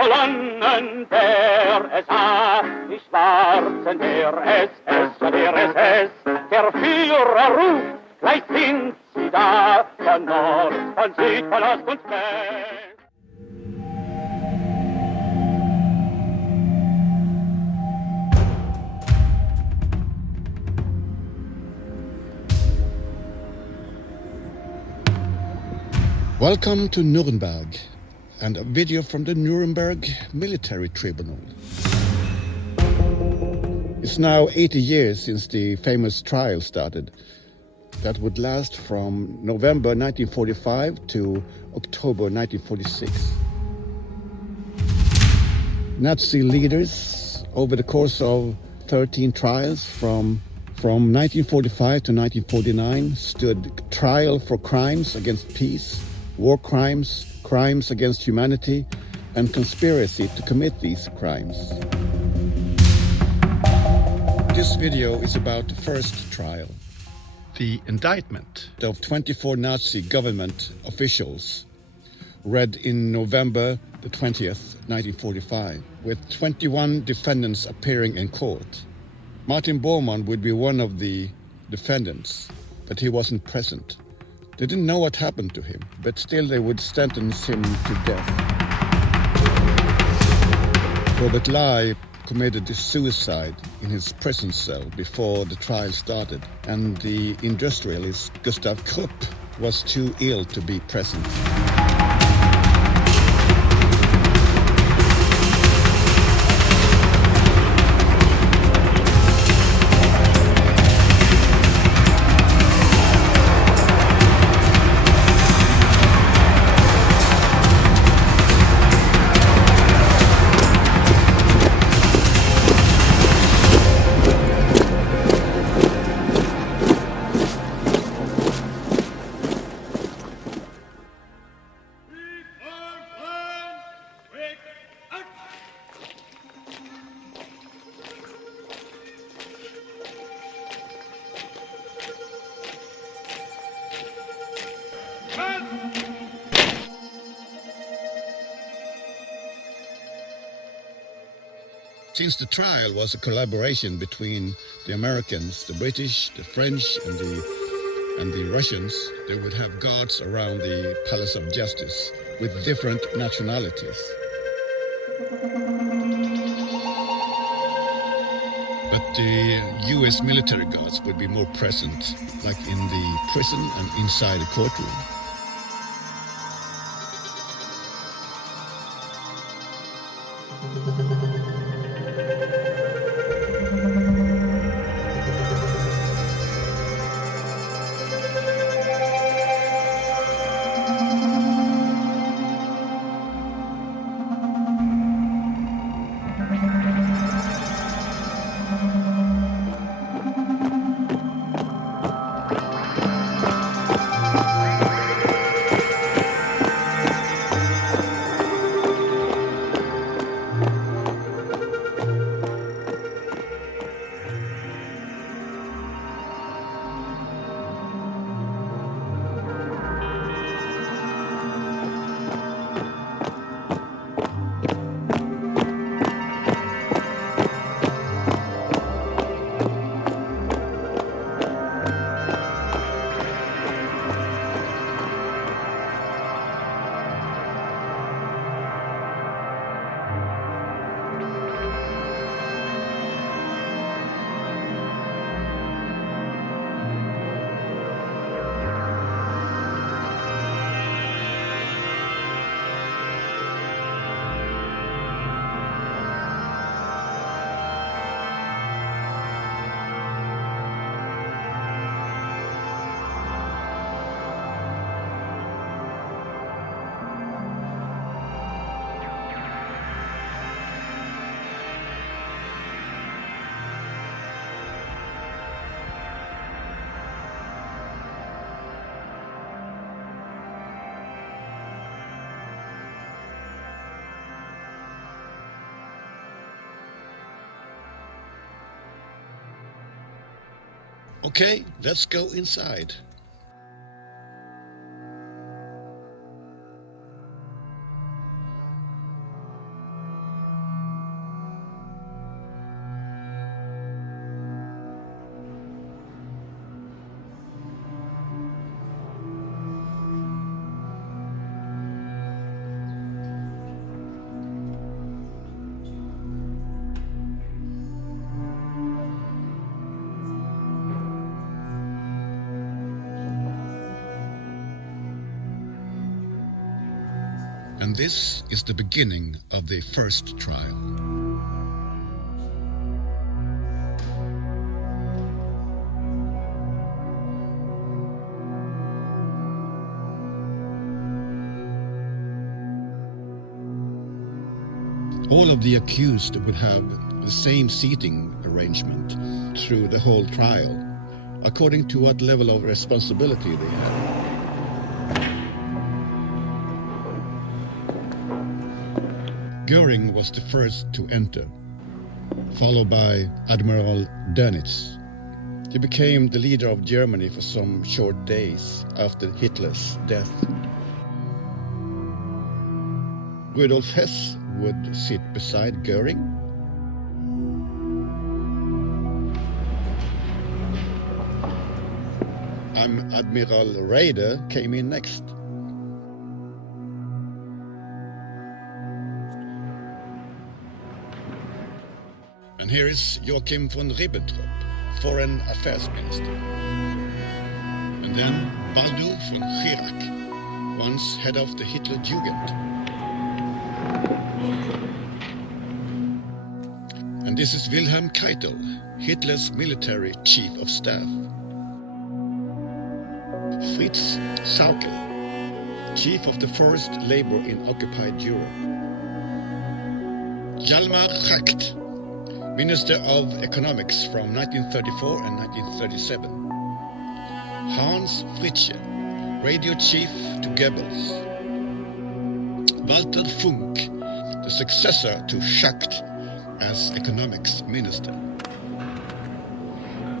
Kolonnen der SA, die Schwarzen der SS und der SS, der Führer ruft, gleich sind sie da, von Nord, von Süd, von Ost und West. Welcome to Nürnberg, and a video from the Nuremberg Military Tribunal. It's now 80 years since the famous trial started. That would last from November 1945 to October 1946. Nazi leaders, over the course of 13 trials from 1945 to 1949, stood trial for crimes against peace, war crimes, crimes against humanity, and conspiracy to commit these crimes. This video is about the first trial. The indictment of 24 Nazi government officials, read in November the 20th, 1945, with 21 defendants appearing in court. Martin Bormann would be one of the defendants, but he wasn't present. They didn't know what happened to him, but still they would sentence him to death. Robert Lai committed suicide in his prison cell before the trial started, and the industrialist Gustav Krupp was too ill to be present. Since the trial was a collaboration between the Americans, the British, the French, and the Russians, they would have guards around the Palace of Justice with different nationalities. But the US military guards would be more present, like in the prison and inside the courtroom. Okay, let's go inside. And this is the beginning of the first trial. All of the accused would have the same seating arrangement through the whole trial, according to what level of responsibility they had. Göring was the first to enter, followed by Admiral Dönitz. He became the leader of Germany for some short days after Hitler's death. Rudolf Hess would sit beside Göring. Admiral Raeder came in next. And here is Joachim von Ribbentrop, Foreign Affairs Minister. And then Baldur von Schirach, once head of the Hitlerjugend. And this is Wilhelm Keitel, Hitler's military chief of staff. Fritz Saukel, chief of the forced labor in occupied Europe. Hjalmar Schacht, Minister of Economics from 1934 and 1937. Hans Fritzsche, radio chief to Goebbels. Walter Funk, the successor to Schacht as economics minister.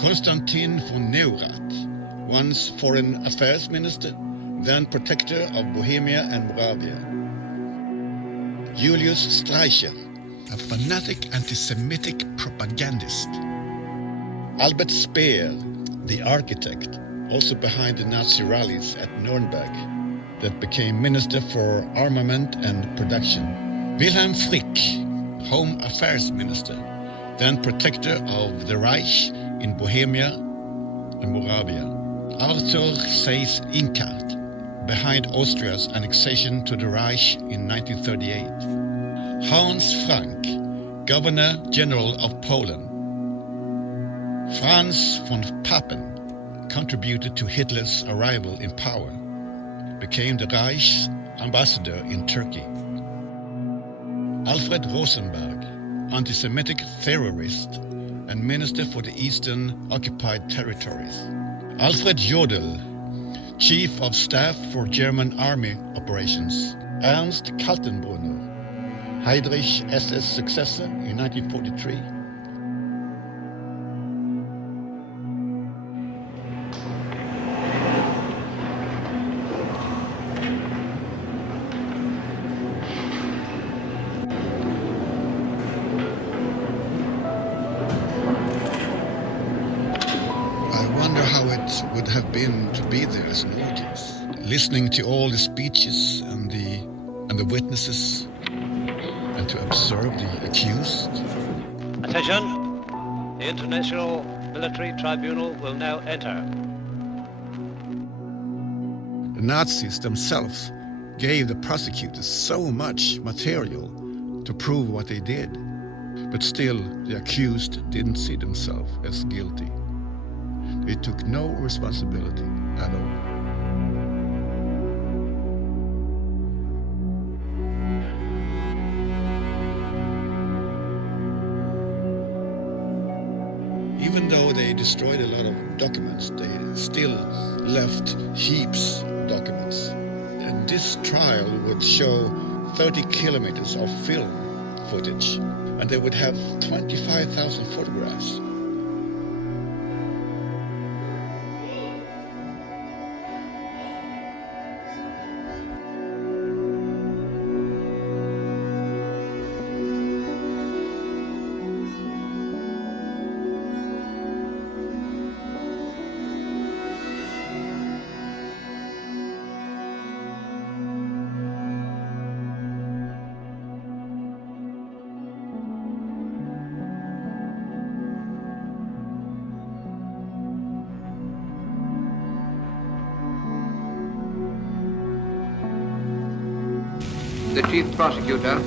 Konstantin von Neurath, once foreign affairs minister, then protector of Bohemia and Moravia. Julius Streicher, a fanatic anti-Semitic propagandist. Albert Speer, the architect, also behind the Nazi rallies at Nürnberg, that became Minister for Armament and Production. Wilhelm Frick, Home Affairs Minister, then Protector of the Reich in Bohemia and Moravia. Arthur Seyss-Inquart, behind Austria's annexation to the Reich in 1938. Hans Frank, Governor General of Poland. Franz von Papen contributed to Hitler's arrival in power, became the Reich's ambassador in Turkey. Alfred Rosenberg, anti-Semitic terrorist and minister for the Eastern Occupied Territories. Alfred Jodl, chief of staff for German army operations. Ernst Kaltenbrunner, Heydrich SS successor in 1943. I wonder how it would have been to be there as an audience, listening to all the speeches and the witnesses, and to observe the accused. Attention! The International Military Tribunal will now enter. The Nazis themselves gave the prosecutors so much material to prove what they did, but still the accused didn't see themselves as guilty. They took no responsibility at all. Even though they destroyed a lot of documents, they still left heaps of documents. And this trial would show 30 kilometers of film footage, and they would have 25,000 photographs. the Chief Prosecutor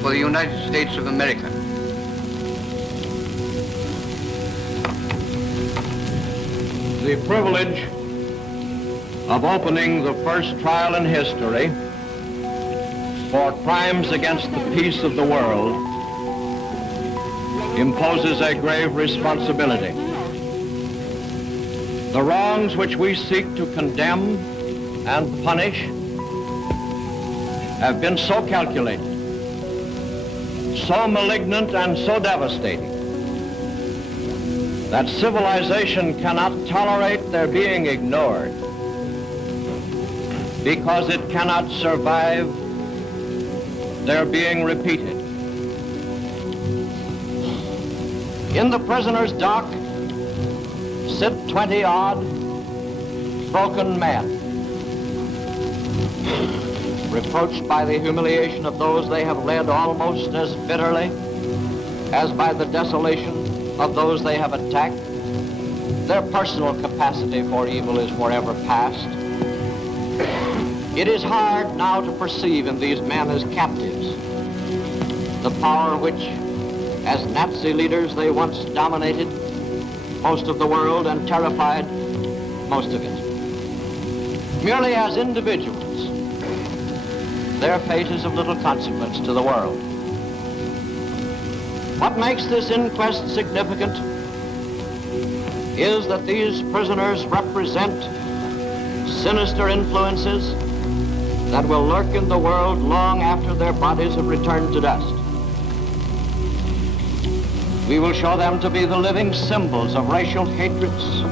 for the United States of America. The privilege of opening the first trial in history for crimes against the peace of the world imposes a grave responsibility. The wrongs which we seek to condemn and punish have been so calculated, so malignant and so devastating that civilization cannot tolerate their being ignored because it cannot survive their being repeated. In the prisoner's dock sit 20-odd broken men, reproached by the humiliation of those they have led almost as bitterly as by the desolation of those they have attacked. Their personal capacity for evil is forever past. It is hard now to perceive in these men as captives the power which, as Nazi leaders, they once dominated most of the world and terrified most of it. Merely as individuals, their fate is of little consequence to the world. What makes this inquest significant is that these prisoners represent sinister influences that will lurk in the world long after their bodies have returned to dust. We will show them to be the living symbols of racial hatreds,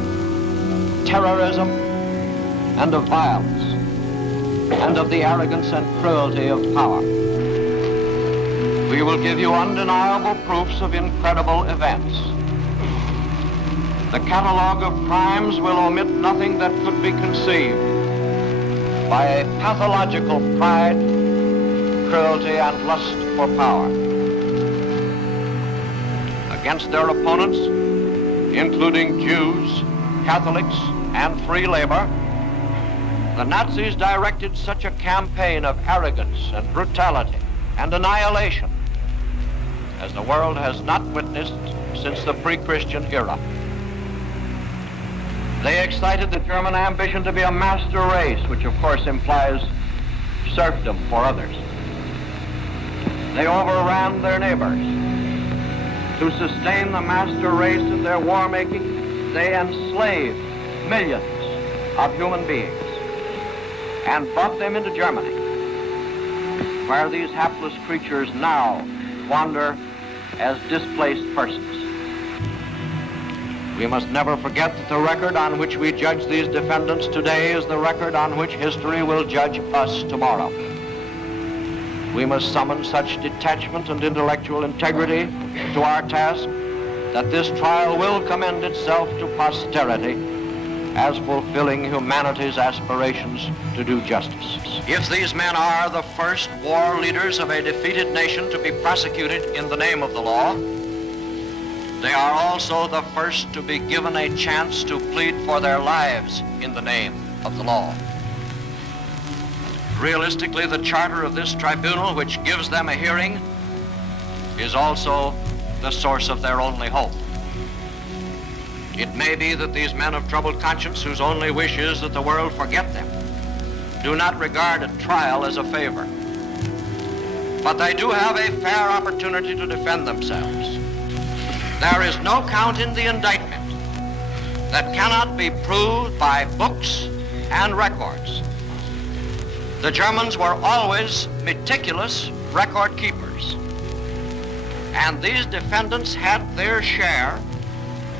terrorism, and of violence, and of the arrogance and cruelty of power. We will give you undeniable proofs of incredible events. The catalogue of crimes will omit nothing that could be conceived by a pathological pride, cruelty, and lust for power. Against their opponents, including Jews, Catholics, and free labor, the Nazis directed such a campaign of arrogance and brutality and annihilation as the world has not witnessed since the pre-Christian era. They excited the German ambition to be a master race, which of course implies serfdom for others. They overran their neighbors. To sustain the master race in their war-making, they enslaved millions of human beings and brought them into Germany, where these hapless creatures now wander as displaced persons. We must never forget that the record on which we judge these defendants today is the record on which history will judge us tomorrow. We must summon such detachment and intellectual integrity to our task that this trial will commend itself to posterity as fulfilling humanity's aspirations to do justice. If these men are the first war leaders of a defeated nation to be prosecuted in the name of the law, they are also the first to be given a chance to plead for their lives in the name of the law. Realistically, the charter of this tribunal, which gives them a hearing, is also the source of their only hope. It may be that these men of troubled conscience, whose only wish is that the world forget them, do not regard a trial as a favor. But they do have a fair opportunity to defend themselves. There is no count in the indictment that cannot be proved by books and records. The Germans were always meticulous record keepers, and these defendants had their share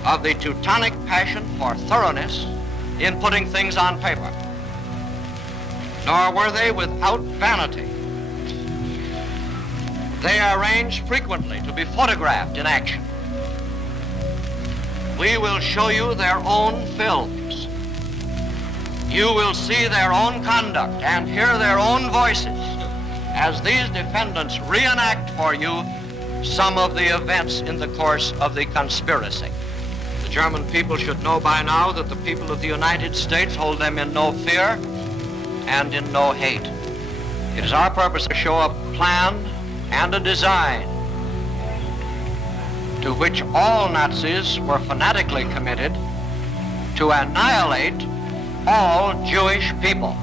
of the Teutonic passion for thoroughness in putting things on paper. Nor were they without vanity. They arranged frequently to be photographed in action. We will show you their own films. You will see their own conduct and hear their own voices as these defendants reenact for you some of the events in the course of the conspiracy. The German people should know by now that the people of the United States hold them in no fear and in no hate. It is our purpose to show a plan and a design to which all Nazis were fanatically committed to annihilate all Jewish people.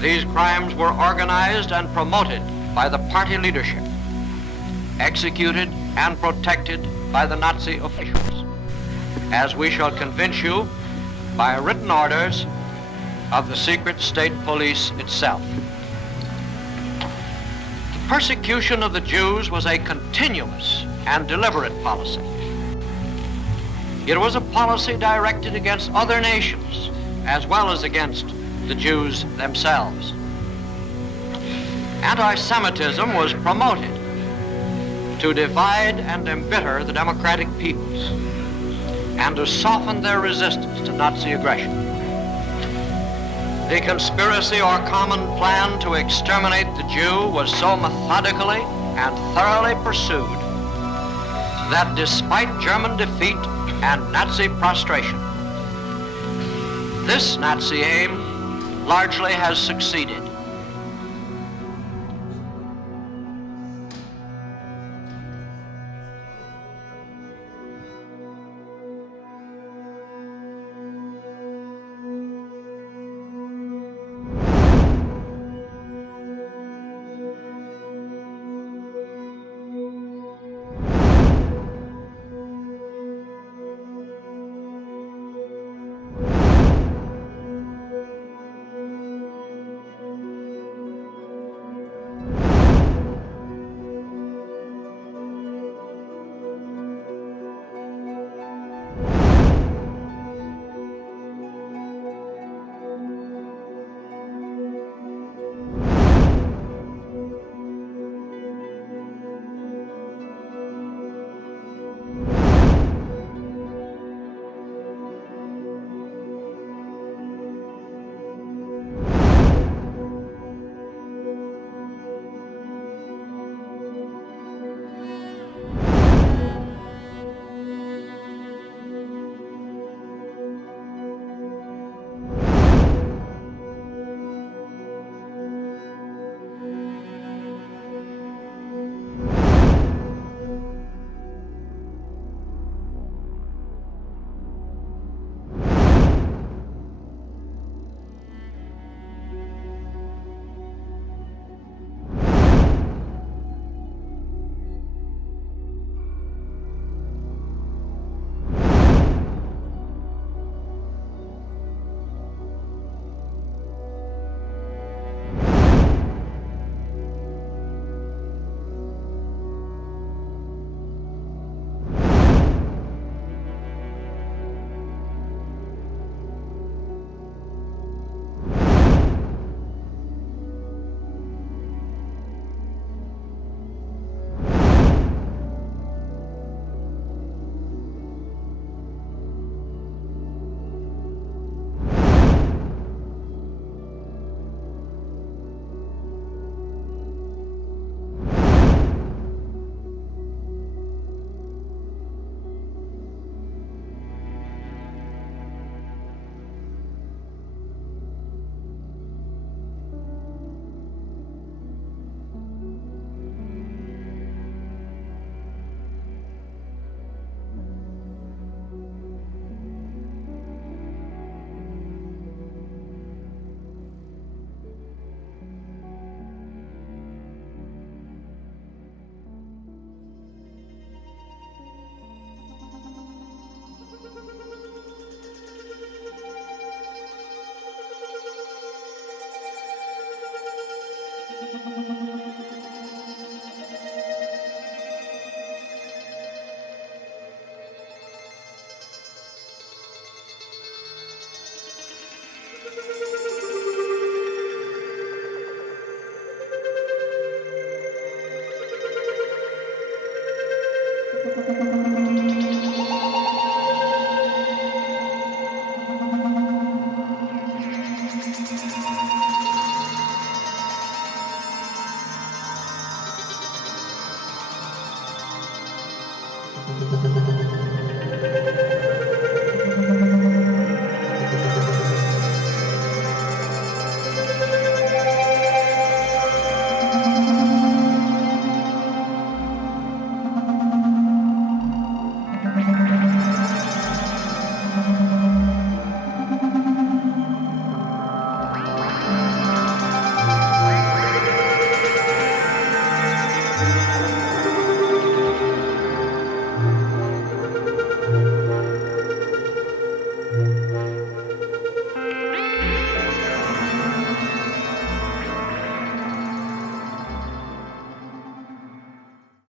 These crimes were organized and promoted by the party leadership, executed and protected by the Nazi officials, as we shall convince you by written orders of the secret state police itself. The persecution of the Jews was a continuous and deliberate policy. It was a policy directed against other nations as well as against the Jews themselves. Anti-Semitism was promoted to divide and embitter the democratic peoples and to soften their resistance to Nazi aggression. The conspiracy or common plan to exterminate the Jew was so methodically and thoroughly pursued that despite German defeat and Nazi prostration, this Nazi aim largely has succeeded.